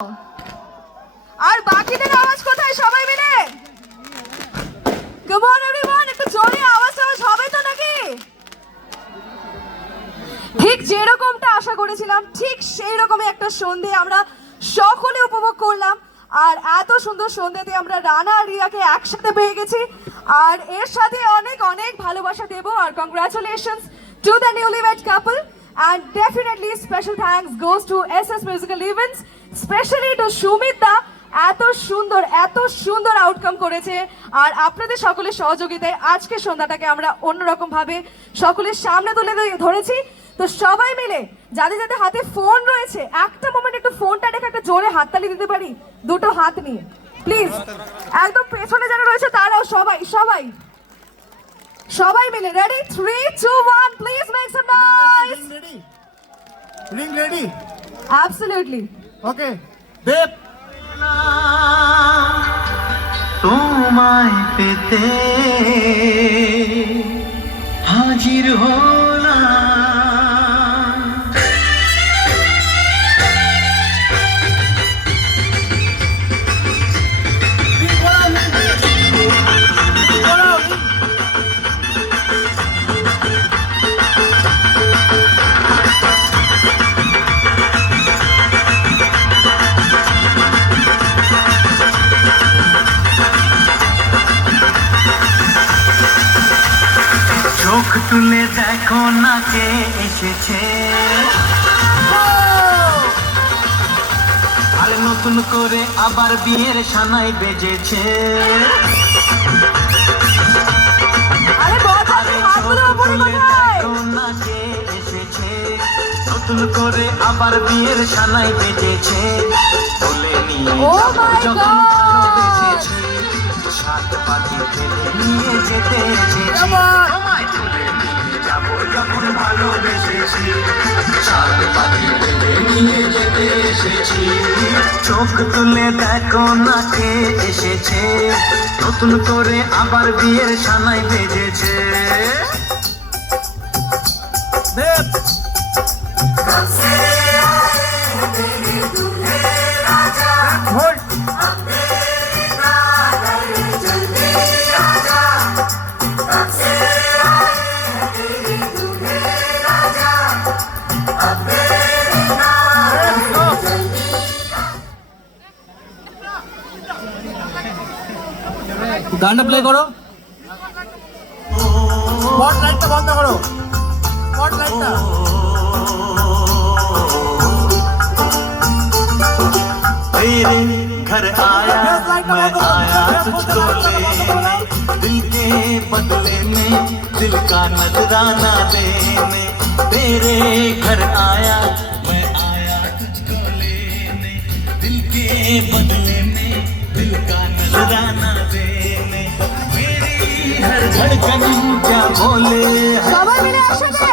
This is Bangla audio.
আর বাকিদের আওয়াজ কোথায় সবাই মিলে? কাম অন এভরিওয়ান, একটু জোরে আওয়াজ হবে তো নাকি? ঠিক যেরকমটা আশা করেছিলাম ঠিক সেই রকমই একটা সন্ধে আমরা সকলে উপভোগ করলাম। আর এত সুন্দর সন্ধ্যেতে আমরা রানা আর রিয়াকে একসাথে পেয়ে গেছি। আর এর সাথে অনেক অনেক ভালোবাসা দেব। আর congratulations to the newlywed couple and definitely special thanks goes to SS Musical Events, especially to Sumit দা। এত সুন্দর আউটকাম করেছে আর আপনাদের সকলের সহযোগিতায় আজকে সন্ধ্যাটাকে আমরা অন্যরকম ভাবে সকলের সামনে তুলে ধরেছি। তো সবাই মিলে যাদের যাদের হাতে ফোন রয়েছে একটা মোমেন্ট একটু ফোনটা রেখে একটা জোরে হাততালি দিতে পারি, দুটো হাত নিয়ে প্লিজ। একদম পেছনে যারা রয়েছে তারাও সবাই সবাই সবাই মিলে ready 3 2 1 please make some noise. Ring ready? Absolutely. Okay দেব তোমায় পেতে হাজির হলাম। চোখ তুলে দেখো না কে এসেছে, আর নতুন করে আবার বিয়ের সানাই বেজেছে। আরে চোখ তুলে দেখো না কে এসেছে, নতুন করে আবার বিয়ের সানাই বেজেছে। বলে নিয়ে যখন ভালোবেসেছি, সাত পাখি ফেলে নিয়ে যেতে এসেছি। তোমায় তুলে নিয়ে যাবো যখন ভালোবেসেছি, সাত পাখি ফেলে নিয়ে যেতে এসেছি। চোখ তুলে দেখো না কে এসেছে, নতুন করে আবার বিয়ের সানাই বেজেছে। দেব গানটা প্লে করো, স্পটলাইটটা বন্ধ করো, স্পটলাইটটা। तेरे घर आया मैं आया तुझको लेने, दिल के बदले में दिल का नजराना देने। तेरे घर आया मैं आया तुझको लेने, दिल के बदले में दिल का नजराना देने। मेरी हर धड़कन क्या बोले সবাই মিলে একসাথে